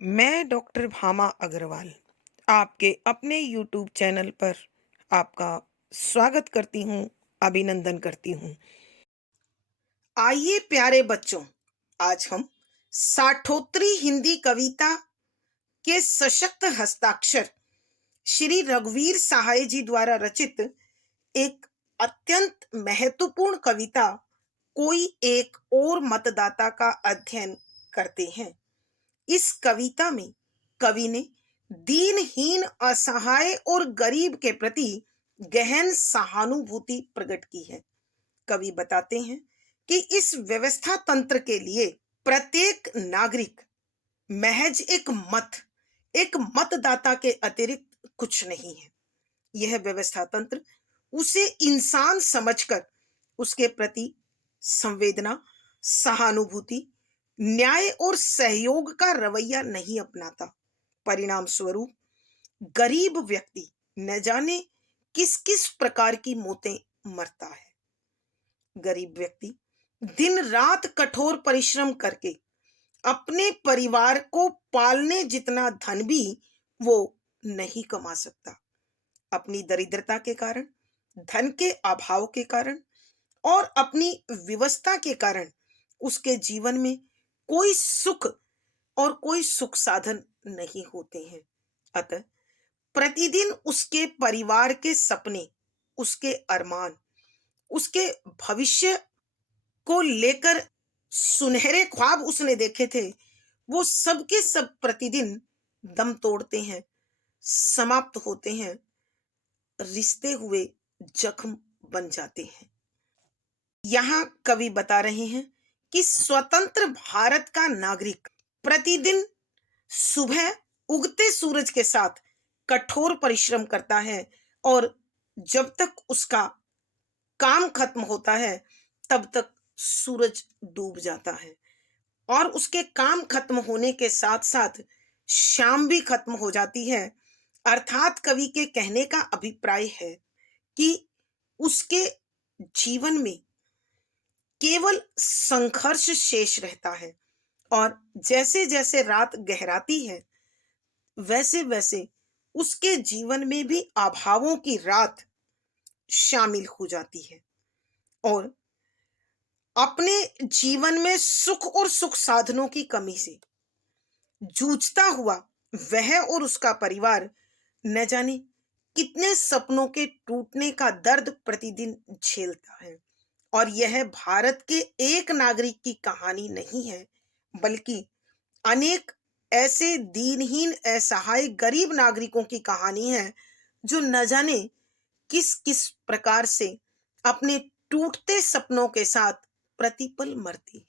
मैं डॉक्टर भामा अग्रवाल आपके अपने यूट्यूब चैनल पर आपका स्वागत करती हूँ, अभिनंदन करती हूँ। आइए प्यारे बच्चों, आज हम साठोत्तरी हिंदी कविता के सशक्त हस्ताक्षर श्री रघुवीर सहाय जी द्वारा रचित एक अत्यंत महत्वपूर्ण कविता कोई एक और मतदाता का अध्ययन करते हैं। इस कविता में कवि ने दीनहीन, असहाय और गरीब के प्रति गहन सहानुभूति प्रकट की है। कवि बताते हैं कि इस व्यवस्था तंत्र के लिए प्रत्येक नागरिक महज एक मतदाता के अतिरिक्त कुछ नहीं है। यह व्यवस्था तंत्र उसे इंसान समझकर उसके प्रति संवेदना, सहानुभूति, न्याय और सहयोग का रवैया नहीं अपनाता। परिणाम स्वरूप गरीब व्यक्ति न जाने किस किस प्रकार की मौतें मरता है। गरीब व्यक्ति दिन रात कठोर परिश्रम करके अपने परिवार को पालने जितना धन भी वो नहीं कमा सकता। अपनी दरिद्रता के कारण, धन के अभाव के कारण और अपनी विवशता के कारण उसके जीवन में कोई सुख और कोई सुख साधन नहीं होते हैं। अतः प्रतिदिन उसके परिवार के सपने, उसके अरमान, उसके भविष्य को लेकर सुनहरे ख्वाब उसने देखे थे, वो सब के सब प्रतिदिन दम तोड़ते हैं, समाप्त होते हैं, रिश्ते हुए जख्म बन जाते हैं। यहाँ कवि बता रहे हैं कि स्वतंत्र भारत का नागरिक प्रतिदिन सुबह उगते सूरज के साथ कठोर परिश्रम करता है और जब तक उसका काम खत्म होता है तब तक सूरज डूब जाता है और उसके काम खत्म होने के साथ साथ शाम भी खत्म हो जाती है। अर्थात कवि के कहने का अभिप्राय है कि उसके जीवन में केवल संघर्ष शेष रहता है और जैसे जैसे रात गहराती है वैसे वैसे उसके जीवन में भी अभावों की रात शामिल हो जाती है और अपने जीवन में सुख और सुख साधनों की कमी से जूझता हुआ वह और उसका परिवार न जाने कितने सपनों के टूटने का दर्द प्रतिदिन झेलता है। और यह भारत के एक नागरिक की कहानी नहीं है, बल्कि अनेक ऐसे दीनहीन, असहाय, गरीब नागरिकों की कहानी है जो न जाने किस किस प्रकार से अपने टूटते सपनों के साथ प्रतिपल मरती है।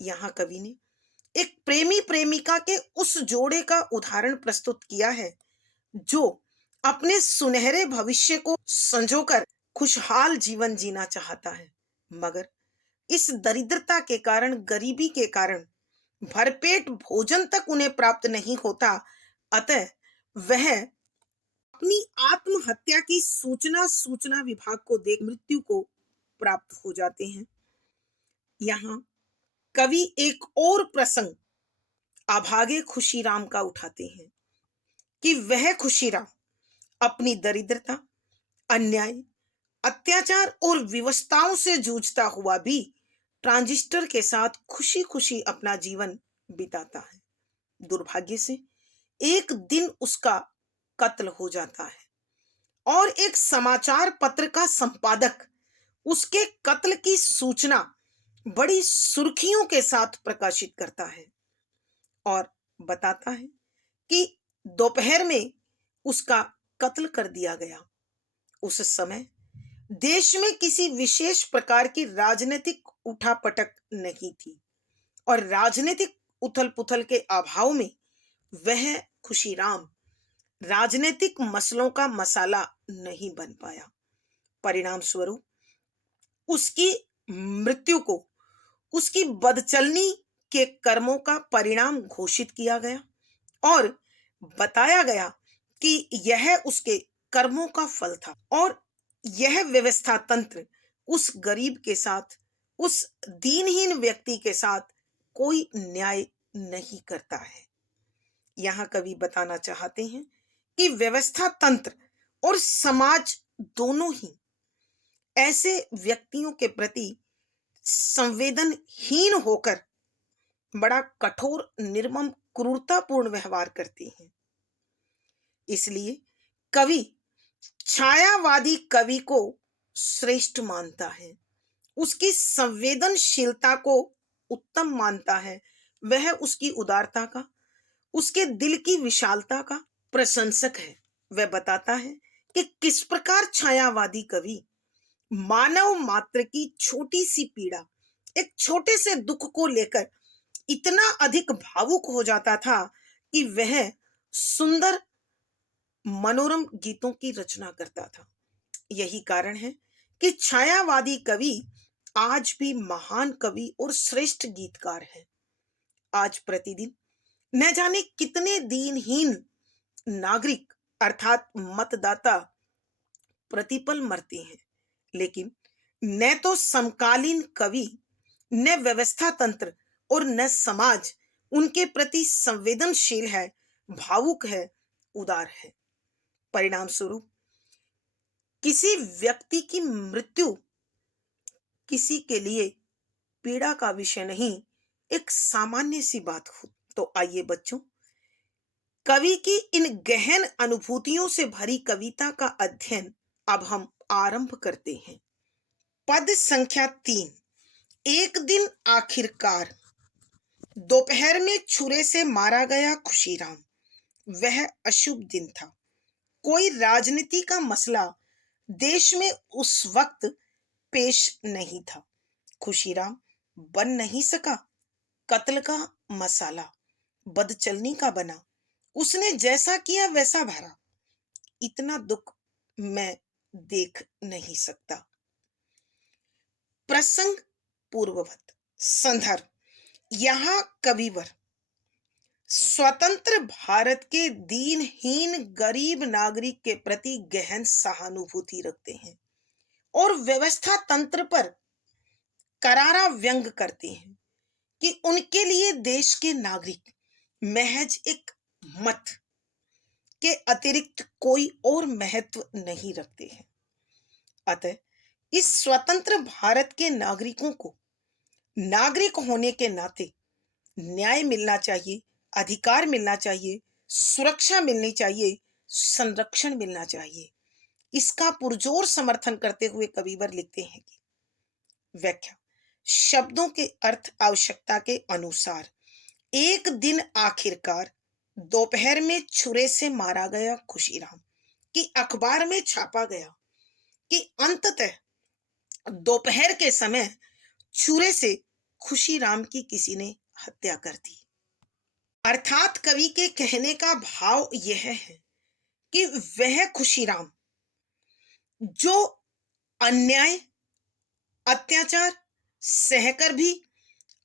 यहाँ कवि ने एक प्रेमी प्रेमिका के उस जोड़े का उदाहरण प्रस्तुत किया है जो अपने सुनहरे भविष्य को संजोकर खुशहाल जीवन जीना चाहता है, मगर इस दरिद्रता के कारण, गरीबी के कारण भरपेट भोजन तक उन्हें प्राप्त नहीं होता। अतः वह अपनी आत्महत्या की सूचना सूचना विभाग को देख मृत्यु को प्राप्त हो जाते हैं। यहाँ कवि एक और प्रसंग अभागे खुशीराम का उठाते हैं कि वह खुशीराम अपनी दरिद्रता, अन्याय, अत्याचार और विवशताओं से जूझता हुआ भी ट्रांजिस्टर के साथ खुशी खुशी अपना जीवन बिताता है। दुर्भाग्य से एक दिन उसका कत्ल हो जाता है और एक समाचार पत्र का संपादक उसके कत्ल की सूचना बड़ी सुर्खियों के साथ प्रकाशित करता है और बताता है कि दोपहर में उसका कत्ल कर दिया गया। उस समय देश में किसी विशेष प्रकार की राजनीतिक उठापटक नहीं थी और राजनीतिक उथल पुथल के अभाव में वह खुशीराम राजनीतिक मसलों का मसाला नहीं बन पाया। परिणाम स्वरूप उसकी मृत्यु को उसकी बदचलनी के कर्मों का परिणाम घोषित किया गया और बताया गया कि यह उसके कर्मों का फल था और यह व्यवस्था तंत्र उस गरीब के साथ, उस दीनहीन व्यक्ति के साथ कोई न्याय नहीं करता है। यहाँ कवि बताना चाहते हैं कि व्यवस्था तंत्र और समाज दोनों ही ऐसे व्यक्तियों के प्रति संवेदनहीन होकर बड़ा कठोर, निर्मम, क्रूरतापूर्ण व्यवहार करती हैं। इसलिए कवि छायावादी कवि को श्रेष्ठ मानता है, उसकी संवेदनशीलता को उत्तम मानता है, वह उसकी उदारता का, उसके दिल की विशालता का प्रशंसक है। वह बताता है कि किस प्रकार छायावादी कवि मानव मात्र की छोटी सी पीड़ा, एक छोटे से दुख को लेकर इतना अधिक भावुक हो जाता था कि वह सुंदर मनोरम गीतों की रचना करता था। यही कारण है कि छायावादी कवि आज भी महान कवि और श्रेष्ठ गीतकार है। आज प्रतिदिन न जाने कितने दीनहीन नागरिक अर्थात मतदाता प्रतिपल मरते हैं, लेकिन न तो समकालीन कवि, न व्यवस्था तंत्र और न समाज उनके प्रति संवेदनशील है, भावुक है, उदार है। परिणाम स्वरूप किसी व्यक्ति की मृत्यु किसी के लिए पीड़ा का विषय नहीं, एक सामान्य सी बात हो। तो आइए बच्चों, कवि की इन गहन अनुभूतियों से भरी कविता का अध्ययन अब हम आरंभ करते हैं। पद संख्या 3। एक दिन आखिरकार दोपहर में छुरे से मारा गया खुशीराम। वह अशुभ दिन था। कोई राजनीति का मसला देश में उस वक्त पेश नहीं था। खुशीराम बन नहीं सका कत्ल का मसाला, बदचलनी का बना। उसने जैसा किया वैसा भरा। इतना दुख मैं देख नहीं सकता। प्रसंग पूर्ववत। संदर्भ, यहाँ कविवर स्वतंत्र भारत के दीनहीन गरीब नागरिक के प्रति गहन सहानुभूति रखते हैं और व्यवस्था तंत्र पर करारा व्यंग करते हैं कि उनके लिए देश के नागरिक महज एक मत के अतिरिक्त कोई और महत्व नहीं रखते हैं। अतः इस स्वतंत्र भारत के नागरिकों को नागरिक होने के नाते न्याय मिलना चाहिए, अधिकार मिलना चाहिए, सुरक्षा मिलनी चाहिए, संरक्षण मिलना चाहिए। इसका पुरजोर समर्थन करते हुए कविवर लिखते हैं कि व्याख्या, शब्दों के अर्थ आवश्यकता के अनुसार एक दिन आखिरकार दोपहर में छुरे से मारा गया खुशीराम कि अखबार में छापा गया कि अंततः दोपहर के समय छुरे से खुशीराम की किसी ने हत्या कर दी। अर्थात कवि के कहने का भाव यह है कि वह खुशीराम जो अन्याय, अत्याचार सहकर भी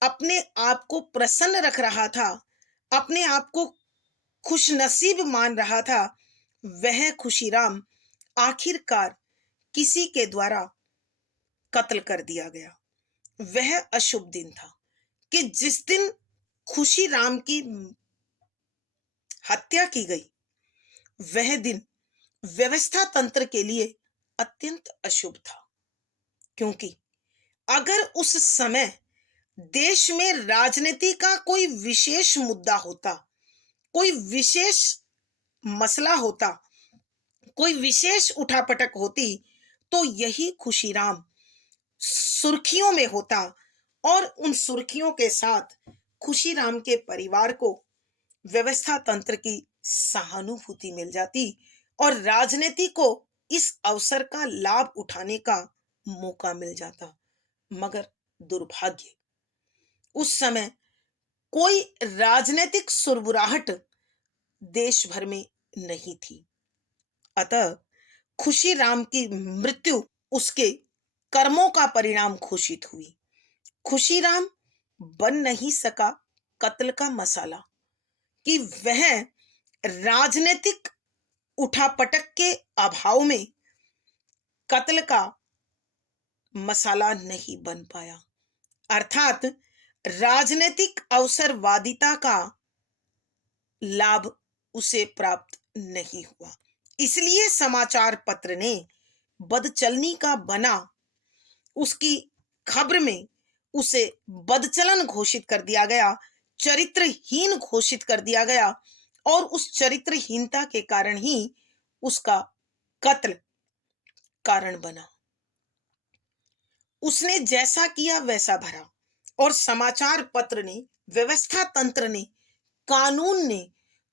अपने आप को प्रसन्न रख रहा था, अपने आप को खुशनसीब मान रहा था, वह खुशीराम आखिरकार किसी के द्वारा कत्ल कर दिया गया। वह अशुभ दिन था कि जिस दिन खुशीराम की हत्या की गई, वह दिन व्यवस्था तंत्र के लिए अत्यंत अशुभ था, क्योंकि अगर उस समय देश में राजनीति का कोई विशेष मुद्दा होता, कोई विशेष मसला होता, कोई विशेष उठापटक होती, तो यही खुशीराम सुर्खियों में होता और उन सुर्खियों के साथ खुशीराम के परिवार को व्यवस्था तंत्र की सहानुभूति मिल जाती और राजनीति को इस अवसर का लाभ उठाने का मौका मिल जाता। मगर दुर्भाग्य, उस समय कोई राजनीतिक सुरबुराहट देश भर में नहीं थी। अतः खुशीराम की मृत्यु उसके कर्मों का परिणाम घोषित हुई। खुशीराम बन नहीं सका कत्ल का मसाला कि वह राजनीतिक उठापटक के अभाव में कत्ल का मसाला नहीं बन पाया। अर्थात राजनीतिक अवसरवादिता का लाभ उसे प्राप्त नहीं हुआ। इसलिए समाचार पत्र ने बदचलनी का बना उसकी खबर में उसे बदचलन घोषित कर दिया गया, चरित्रहीन घोषित कर दिया गया और उस चरित्रहीनता के कारण ही उसका कत्ल कारण बना। उसने जैसा किया वैसा भरा और समाचार पत्र ने, व्यवस्था तंत्र ने, कानून ने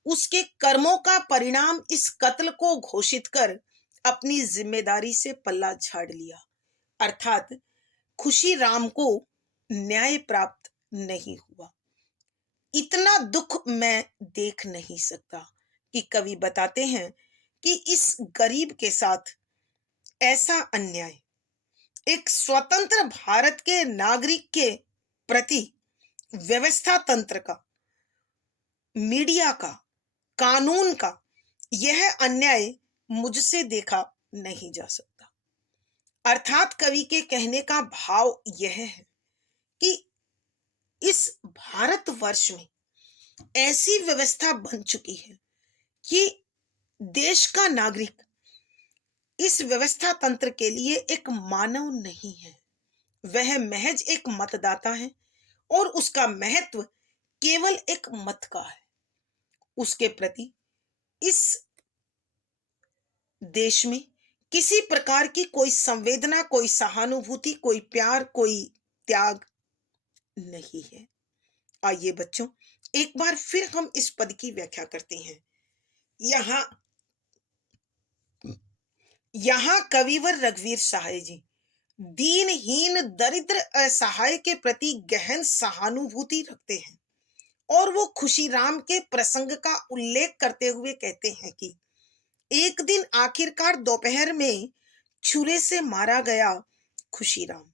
उसके कर्मों का परिणाम इस कत्ल को घोषित कर अपनी जिम्मेदारी से पल्ला झाड़ लिया। अर्थात खुशी राम को न्याय प्राप्त नहीं हुआ। इतना दुख मैं देख नहीं सकता कि कवि बताते हैं कि इस गरीब के साथ ऐसा अन्याय एक स्वतंत्र भारत के नागरिक के प्रति व्यवस्था तंत्र का, मीडिया का, कानून का यह अन्याय मुझसे देखा नहीं जा सकता। अर्थात कवि के कहने का भाव यह है कि इस भारतवर्ष में ऐसी व्यवस्था बन चुकी है कि देश का नागरिक इस व्यवस्था तंत्र के लिए एक मानव नहीं है, वह महज एक मतदाता है और उसका महत्व केवल एक मत का है। उसके प्रति इस देश में किसी प्रकार की कोई संवेदना, कोई सहानुभूति, कोई प्यार, कोई त्याग नहीं है। आइए बच्चों, एक बार फिर हम इस पद की व्याख्या करते हैं। यहां कविवर रघुवीर सहाय जी दीनहीन, दरिद्र, असहाय के प्रति गहन सहानुभूति रखते हैं और वो खुशीराम के प्रसंग का उल्लेख करते हुए कहते हैं कि एक दिन आखिरकार दोपहर में छुरे से मारा गया खुशीराम,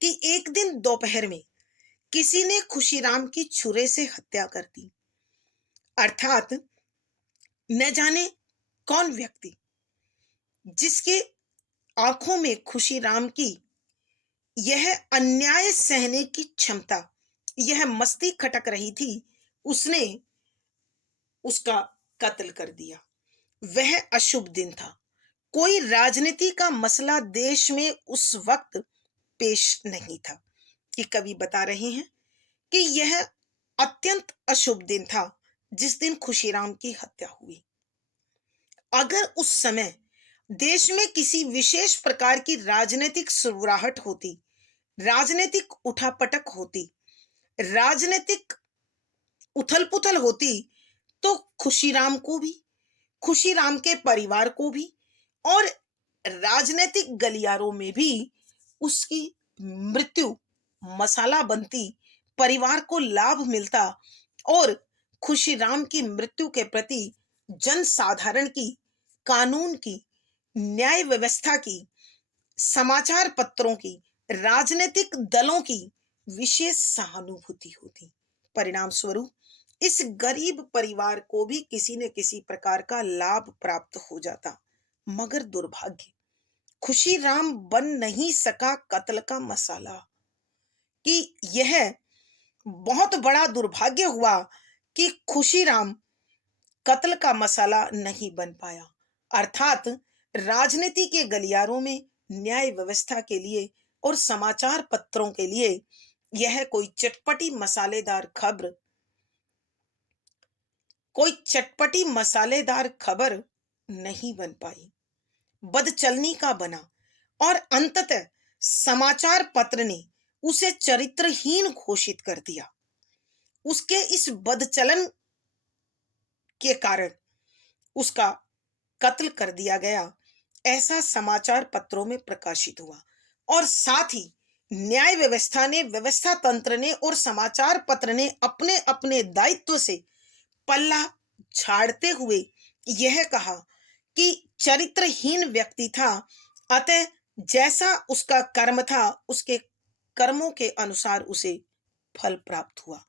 कि एक दिन दोपहर में किसी ने खुशीराम की छुरे से हत्या कर दी। अर्थात न जाने कौन व्यक्ति जिसके आंखों में खुशीराम की यह अन्याय सहने की क्षमता, यह मस्ती खटक रही थी, उसने उसका कत्ल कर दिया। वह अशुभ दिन था। कोई राजनीति का मसला देश में उस वक्त पेश नहीं था कि कवि बता रहे हैं कि यह अत्यंत अशुभ दिन था जिस दिन खुशीराम की हत्या हुई। अगर उस समय देश में किसी विशेष प्रकार की राजनीतिक सुरवाहट होती, राजनीतिक उठापटक होती, राजनीतिक उथल पुथल होती, तो खुशीराम को भी, खुशीराम के परिवार को भी और राजनीतिक गलियारों में भी उसकी मृत्यु मसाला बनती, परिवार को लाभ मिलता और खुशीराम की मृत्यु के प्रति जनसाधारण की, कानून की, न्याय व्यवस्था की, समाचार पत्रों की, राजनीतिक दलों की विशेष सहानुभूति होती। परिणाम स्वरूप इस गरीब परिवार को भी किसी न किसी प्रकार का लाभ प्राप्त हो जाता। मगर दुर्भाग्य, खुशीराम बन नहीं सका कत्ल का मसाला, कि यह बहुत बड़ा दुर्भाग्य हुआ कि खुशीराम कत्ल का मसाला नहीं बन पाया। अर्थात राजनीति के गलियारों में, न्याय व्यवस्था के लिए और समाचार पत्रों के लिए यह कोई चटपटी मसालेदार खबर, कोई चटपटी मसालेदार खबर नहीं बन पाई, बदचलनी का बना और अंततः समाचार पत्र ने उसे चरित्रहीन घोषित कर दिया। उसके इस बदचलन के कारण उसका कत्ल कर दिया गया, ऐसा समाचार पत्रों में प्रकाशित हुआ और साथ ही न्याय व्यवस्था ने, व्यवस्था तंत्र ने और समाचार पत्र ने अपने अपने दायित्व से पल्ला झाड़ते हुए यह कहा कि चरित्रहीन व्यक्ति था, अतः जैसा उसका कर्म था उसके कर्मों के अनुसार उसे फल प्राप्त हुआ।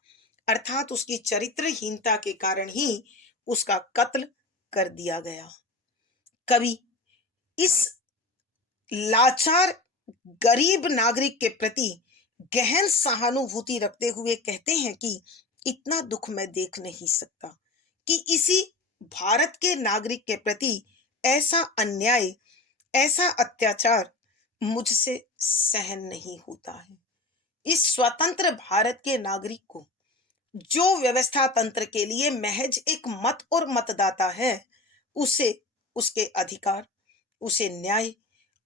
अर्थात उसकी चरित्रहीनता के कारण ही उसका कत्ल कर दिया गया। कवि इस लाचार गरीब नागरिक के प्रति गहन सहानुभूति रखते हुए कहते हैं कि इतना दुख मैं देख नहीं सकता कि इसी भारत के नागरिक के प्रति ऐसा अन्याय, ऐसा अत्याचार मुझसे सहन नहीं होता है। इस स्वतंत्र भारत के नागरिक को, जो व्यवस्था तंत्र के लिए महज एक मत और मतदाता है, उसे उसके अधिकार, उसे न्याय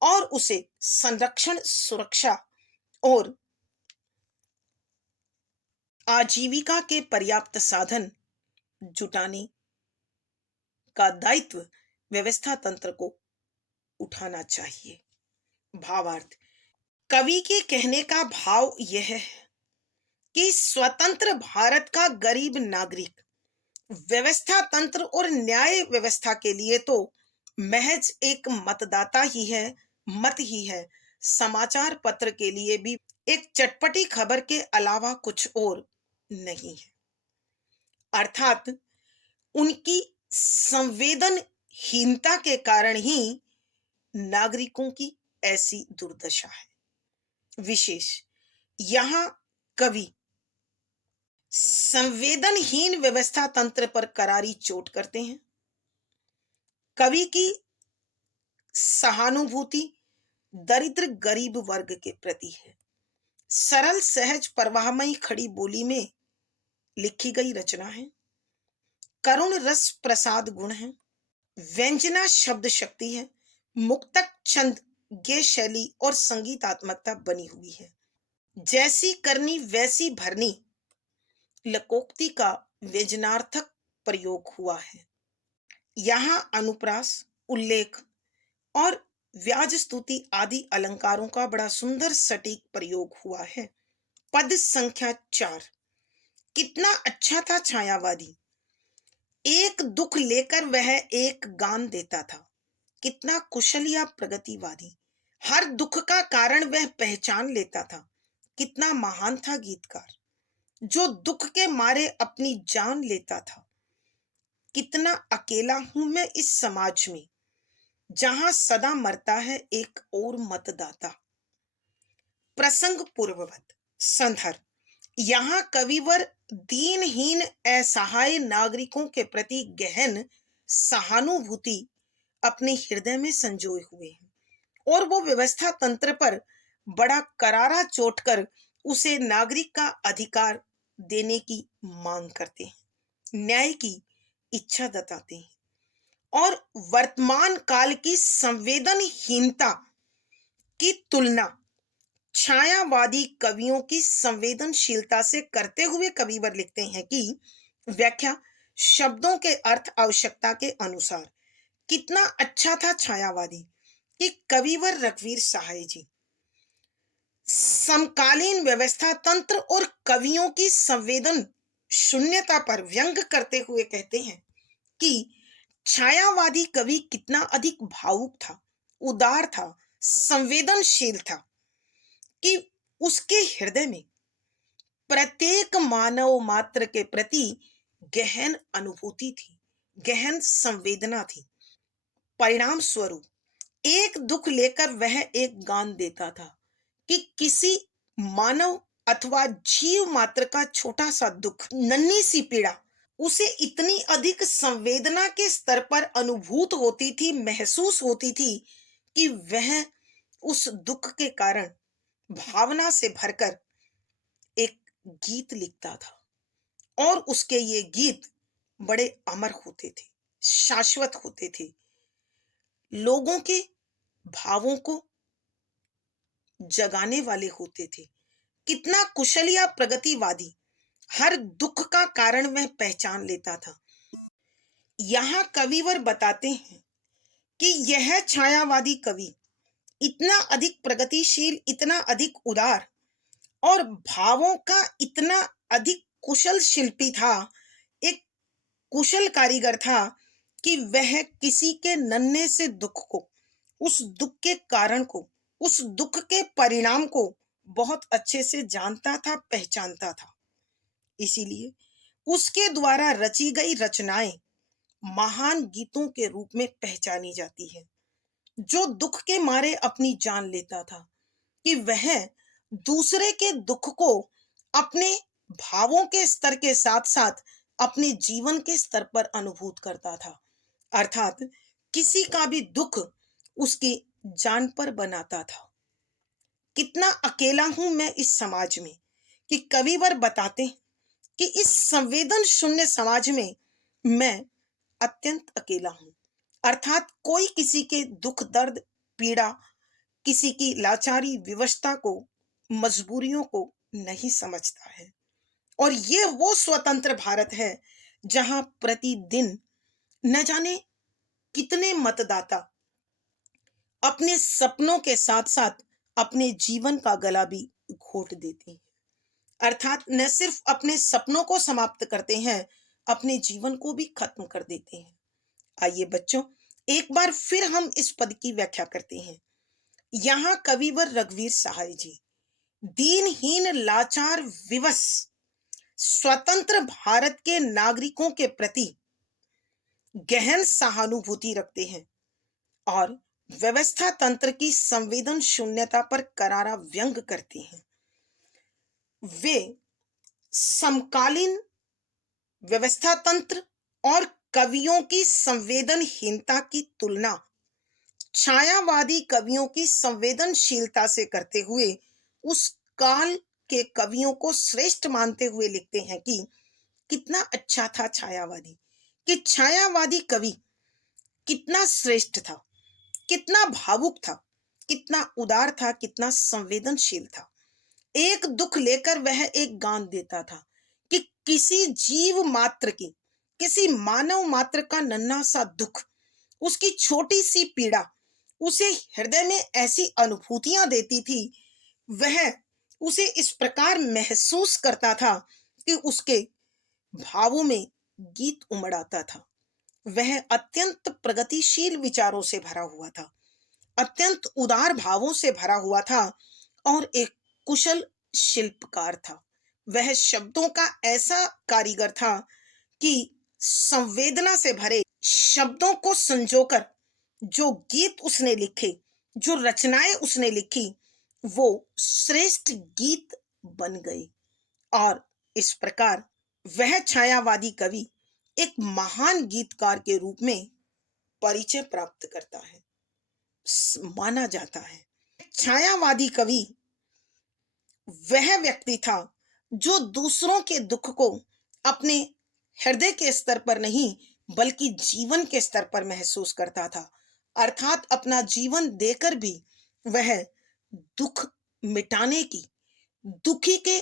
और उसे संरक्षण, सुरक्षा और आजीविका के पर्याप्त साधन जुटाने का दायित्व व्यवस्था तंत्र को उठाना चाहिए। भावार्थ: कवि के कहने का भाव यह है कि स्वतंत्र भारत का गरीब नागरिक व्यवस्था तंत्र और न्याय व्यवस्था के लिए तो महज एक मतदाता ही है, मत ही है। समाचार पत्र के लिए भी एक चटपटी खबर के अलावा कुछ और नहीं है। अर्थात उनकी संवेदनहीनता के कारण ही नागरिकों की ऐसी दुर्दशा है। विशेष यहाँ कवि संवेदनहीन व्यवस्था तंत्र पर करारी चोट करते हैं। कवि की सहानुभूति दरिद्र गरीब वर्ग के प्रति है। सरल, सहज, परवाहमयी खड़ी बोली में लिखी गई रचना है। करुण रस प्रसाद गुण है। व्यंजना शब्द शक्ति है। मुक्तक छंद, गेय शैली और संगीतात्मकता बनी हुई है। जैसी करनी वैसी भरनी लकोक्ति का व्यंजनार्थक प्रयोग हुआ है। यहाँ अनुप्रास, उल्लेख और व्याज स्तुति आदि अलंकारों का बड़ा सुंदर सटीक प्रयोग हुआ है। पद संख्या 4। कितना अच्छा था छायावादी, एक दुख लेकर वह एक गान देता था। कितना कुशल या प्रगतिवादी, हर दुख का कारण वह पहचान लेता था। कितना महान था गीतकार, जो दुख के मारे अपनी जान लेता था। कितना अकेला हूं मैं इस समाज में, जहां सदा मरता है एक और मतदाता। प्रसंग पूर्ववत संदर्भ: यहाँ कविवर दीनहीन असहाय नागरिकों के प्रति गहन सहानुभूति अपने हृदय में संजोए हुए हैं और वो व्यवस्था तंत्र पर बड़ा करारा चोट कर उसे नागरिक का अधिकार देने की मांग करते हैं, न्याय की इच्छा जताते हैं और वर्तमान काल की संवेदनहीनता की तुलना छायावादी कवियों की संवेदनशीलता से करते हुए कविवर लिखते हैं कि व्याख्या: शब्दों के अर्थ आवश्यकता के अनुसार। कितना अच्छा था छायावादी कि कविवर रघुवीर सहाय जी समकालीन व्यवस्था तंत्र और कवियों की संवेदन शून्यता पर व्यंग करते हुए कहते हैं कि छायावादी कवि कितना अधिक भावुक था, उदार था, संवेदनशील था कि उसके हृदय में प्रत्येक मानव मात्र के प्रति गहन अनुभूति थी, गहन संवेदना थी। परिणाम स्वरूप एक दुख लेकर वह एक गान देता था कि किसी मानव अथवा जीव मात्र का छोटा सा दुख, नन्ही सी पीड़ा उसे इतनी अधिक संवेदना के स्तर पर अनुभूत होती थी, महसूस होती थी कि वह उस दुख के कारण भावना से भरकर एक गीत लिखता था और उसके ये गीत बड़े अमर होते थे, शाश्वत होते थे, लोगों के भावों को जगाने वाले होते थे। कितना कुशल या प्रगतिवादी, हर दुख का कारण वह पहचान लेता था। यहाँ कविवर बताते हैं कि यह छायावादी कवि इतना अधिक प्रगतिशील, इतना अधिक उदार और भावों का इतना अधिक कुशल शिल्पी था, एक कुशल कारीगर था कि वह किसी के नन्हे से दुख को, उस दुख के कारण को, उस दुख के परिणाम को बहुत अच्छे से जानता था, पहचानता था। इसीलिए उसके द्वारा रची गई रचनाएं महान गीतों के रूप में पहचानी जाती है। जो दुख के मारे अपनी जान लेता था कि वह दूसरे के दुख को अपने भावों के स्तर के साथ साथ अपने जीवन के स्तर पर अनुभूत करता था, अर्थात किसी का भी दुख उसकी जान पर बनाता था। कितना अकेला हूं मैं इस समाज में, कि कविवर बताते हैं कि इस संवेदन शून्य समाज में मैं अत्यंत अकेला हूं, अर्थात कोई किसी के दुख दर्द पीड़ा, किसी की लाचारी विवशता को, मजबूरियों को नहीं समझता है। और ये वो स्वतंत्र भारत है जहां प्रतिदिन न जाने कितने मतदाता अपने सपनों के साथ साथ अपने जीवन का गला भी घोट देते हैं, अर्थात न सिर्फ अपने सपनों को समाप्त करते हैं, अपने जीवन को भी खत्म कर देते हैं। आइए बच्चों, एक बार फिर हम इस पद की व्याख्या करते हैं। यहाँ कविवर रघुवीर सहाय जी दीनहीन लाचार विवश स्वतंत्र भारत के नागरिकों के प्रति गहन सहानुभूति रखते हैं और व्यवस्था तंत्र की संवेदन शून्यता पर करारा व्यंग करते हैं। वे समकालीन व्यवस्था तंत्र और कवियों की संवेदनहीनता की तुलना छायावादी कवियों की संवेदनशीलता से करते हुए उस काल के कवियों को श्रेष्ठ मानते हुए लिखते हैं कि कितना अच्छा था छायावादी, कि छायावादी कवि कितना श्रेष्ठ था, कितना भावुक था, कितना उदार था, कितना संवेदनशील था। एक दुख लेकर वह एक गान देता था कि किसी जीव मात्र की, किसी मानव मात्र का नन्हा सा दुख, उसकी छोटी सी पीड़ा उसे हृदय में ऐसी अनुभूतियां देती थी, वह उसे इस प्रकार महसूस करता था कि उसके भावों में गीत उमड़ आता था। वह अत्यंत प्रगतिशील विचारों से भरा हुआ था, अत्यंत उदार भावों से भरा हुआ था और एक कुशल शिल्पकार था। वह शब्दों का ऐसा कारीगर था कि संवेदना से भरे शब्दों को संजोकर जो गीत उसने लिखे, जो रचनाएं उसने लिखी, वो श्रेष्ठ गीत बन गए। और इस प्रकार वह छायावादी कवि एक महान गीतकार के रूप में परिचय प्राप्त करता है, माना जाता है। छायावादी कवि वह व्यक्ति था जो दूसरों के दुख को अपने हृदय के स्तर पर नहीं बल्कि जीवन के स्तर पर महसूस करता था, अर्थात अपना जीवन देकर भी वह दुख मिटाने की, दुखी के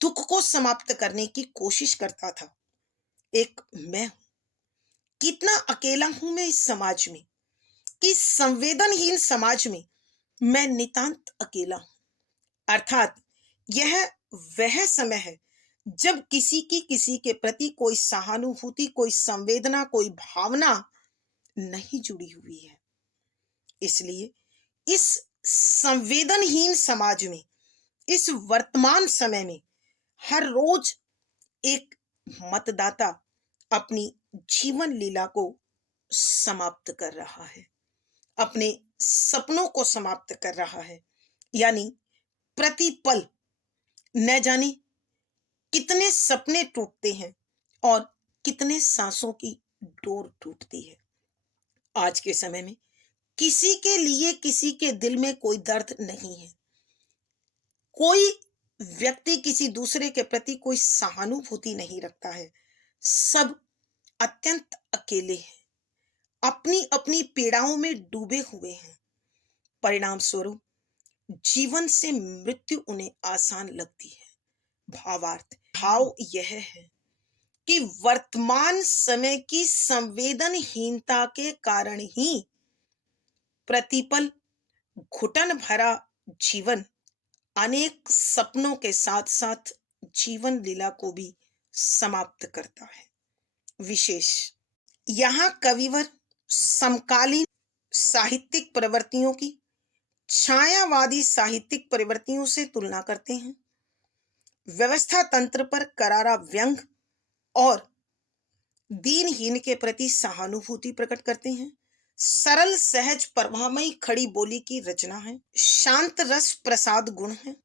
दुख को समाप्त करने की कोशिश करता था। एक मैं हूं, कितना अकेला हूं मैं इस समाज में, कि संवेदनहीन समाज में मैं नितांत अकेला हूं, अर्थात यह वह समय है जब किसी के प्रति कोई सहानुभूति, कोई संवेदना, कोई भावना नहीं जुड़ी हुई है। इसलिए इस संवेदनहीन समाज में, इस वर्तमान समय में हर रोज एक मतदाता अपनी जीवन लीला को समाप्त कर रहा है, अपने सपनों को समाप्त कर रहा है, यानी प्रतिपल न जाने कितने सपने टूटते हैं और कितने सांसों की डोर टूटती है। आज के समय में किसी के लिए किसी के दिल में कोई दर्द नहीं है, कोई व्यक्ति किसी दूसरे के प्रति कोई सहानुभूति नहीं रखता है। सब अत्यंत अकेले हैं, अपनी अपनी पीड़ाओं में डूबे हुए हैं। परिणाम स्वरूप जीवन से मृत्यु उन्हें आसान लगती है। भावार्थ भाव यह है कि वर्तमान समय की संवेदनहीनता के कारण ही प्रतिपल घुटन भरा जीवन अनेक सपनों के साथ साथ जीवन लीला को भी समाप्त करता है। विशेष यहाँ कविवर समकालीन साहित्यिक प्रवृत्तियों की छायावादी साहित्यिक प्रवृत्तियों से तुलना करते हैं, व्यवस्था तंत्र पर करारा व्यंग और दीनहीन के प्रति सहानुभूति प्रकट करते हैं। सरल सहज प्रभामयी खड़ी बोली की रचना है, शांत रस प्रसाद गुण है,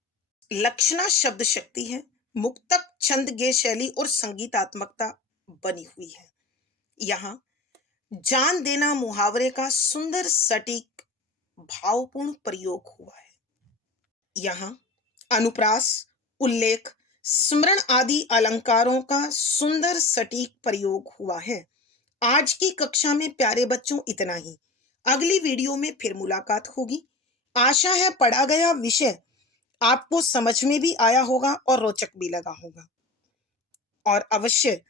लक्षणा शब्द शक्ति है, मुक्तक छंद गे शैली और संगीतात्मकता बनी हुई है। यहाँ जान देना मुहावरे का सुंदर सटीक भावपूर्ण प्रयोग हुआ है। यहाँ अनुप्रास, उल्लेख, स्मरण आदि अलंकारों का सुंदर सटीक प्रयोग हुआ है। आज की कक्षा में प्यारे बच्चों इतना ही। अगली वीडियो में फिर मुलाकात होगी। आशा है पढ़ा गया विषय आपको समझ में भी आया होगा और रोचक भी लगा होगा, और अवश्य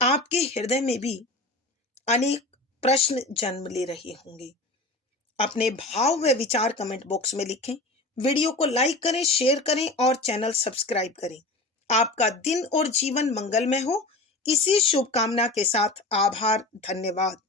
आपके हृदय में भी अनेक प्रश्न जन्म ले रहे होंगे। अपने भाव व विचार कमेंट बॉक्स में लिखें। वीडियो को लाइक करें, शेयर करें और चैनल सब्सक्राइब करें। आपका दिन और जीवन मंगलमय हो, इसी शुभकामना के साथ आभार, धन्यवाद।